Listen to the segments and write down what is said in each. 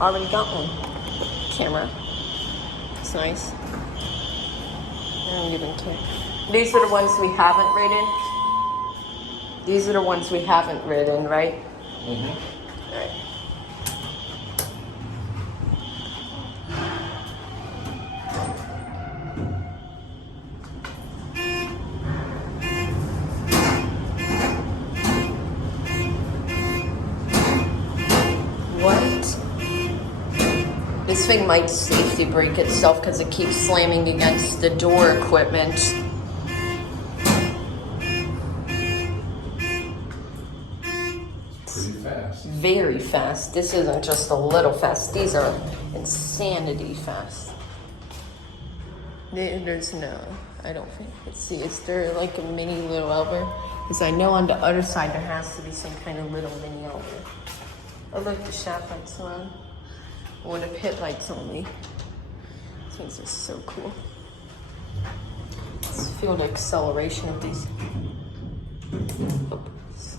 already got one. Camera. It's nice. I don't even care. These are the ones we haven't ridden. These are the ones we haven't ridden, right? Mm-hmm. All right. What? This thing might safety brake itself because it keeps slamming against the door equipment. Pretty fast. Very fast. This isn't just a little fast. These are insanity fast. There's no, I don't think. Let's see, is there like a mini little elevator? Because I know on the other side there has to be some kind of little mini elevator. Oh look, the shaft lights on. Or the pit lights only. These are so cool. Let's feel the acceleration of these. Oops.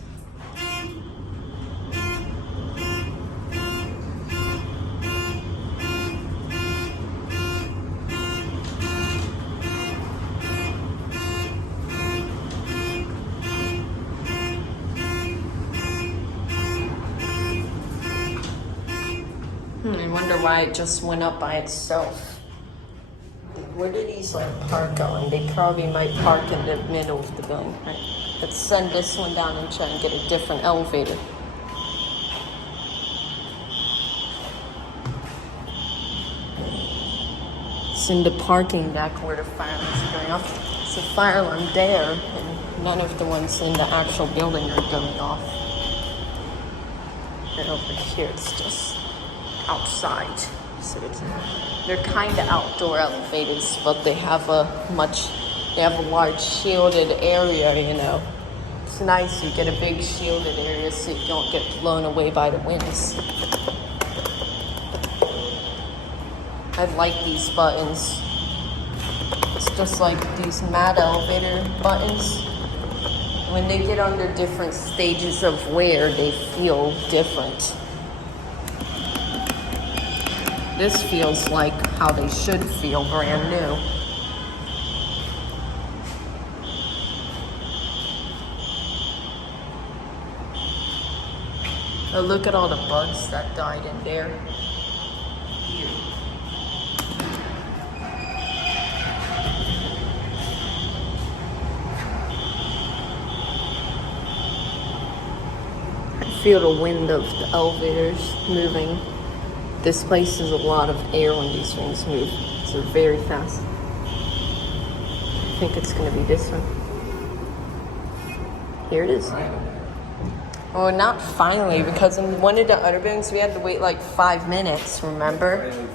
I wonder why it just went up by itself. Where do these like park on? They probably might park in the middle of the building. Right. Let's send this one down and try and get a different elevator. It's in the parking deck where the fire alarm's going off. It's a fire alarm there, and none of the ones in the actual building are going off. And over here it's just outside, so they're kind of outdoor elevators, but they have a large shielded area. You know, it's nice. You get a big shielded area so you don't get blown away by the winds. I like these buttons. It's just like these mad elevator buttons. When they get under different stages of wear, they feel different. This feels like how they should feel, brand new. Oh, look at all the bugs that died in there. Here. I feel the wind of the elevators moving. This place is a lot of air when these things move. So they're very fast. I think it's going to be this one. Here it is. Well, not finally, because in one of the other buildings we had to wait like 5 minutes, remember? For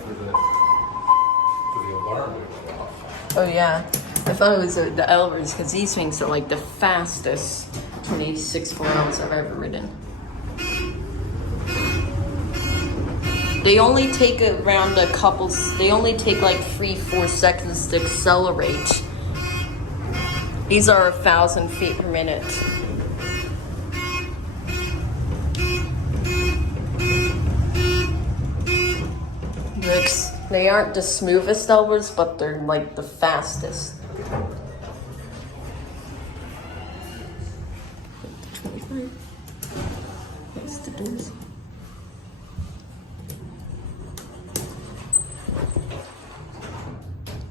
the alarm to go off. Oh yeah. I thought it was the elevators, because these things are like the fastest 26 miles I've ever ridden. They only take around they only take like 3-4 seconds to accelerate. These are 1,000 feet per minute. They aren't the smoothest elevators, but they're like the fastest. 25. That's the doors.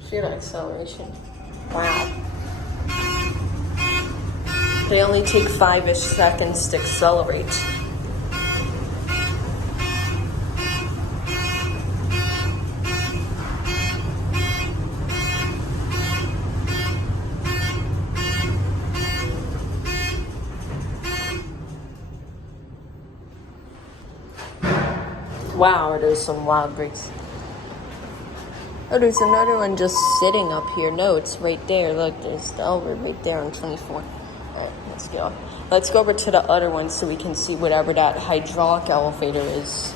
Sheer acceleration. Wow. They only take 5-ish seconds to accelerate. Wow, there's some wild breaks. Oh, there's another one just sitting up here. No, it's right there. Look, there's the elevator right there on 24. Alright, let's go. Let's go over to the other one so we can see whatever that hydraulic elevator is.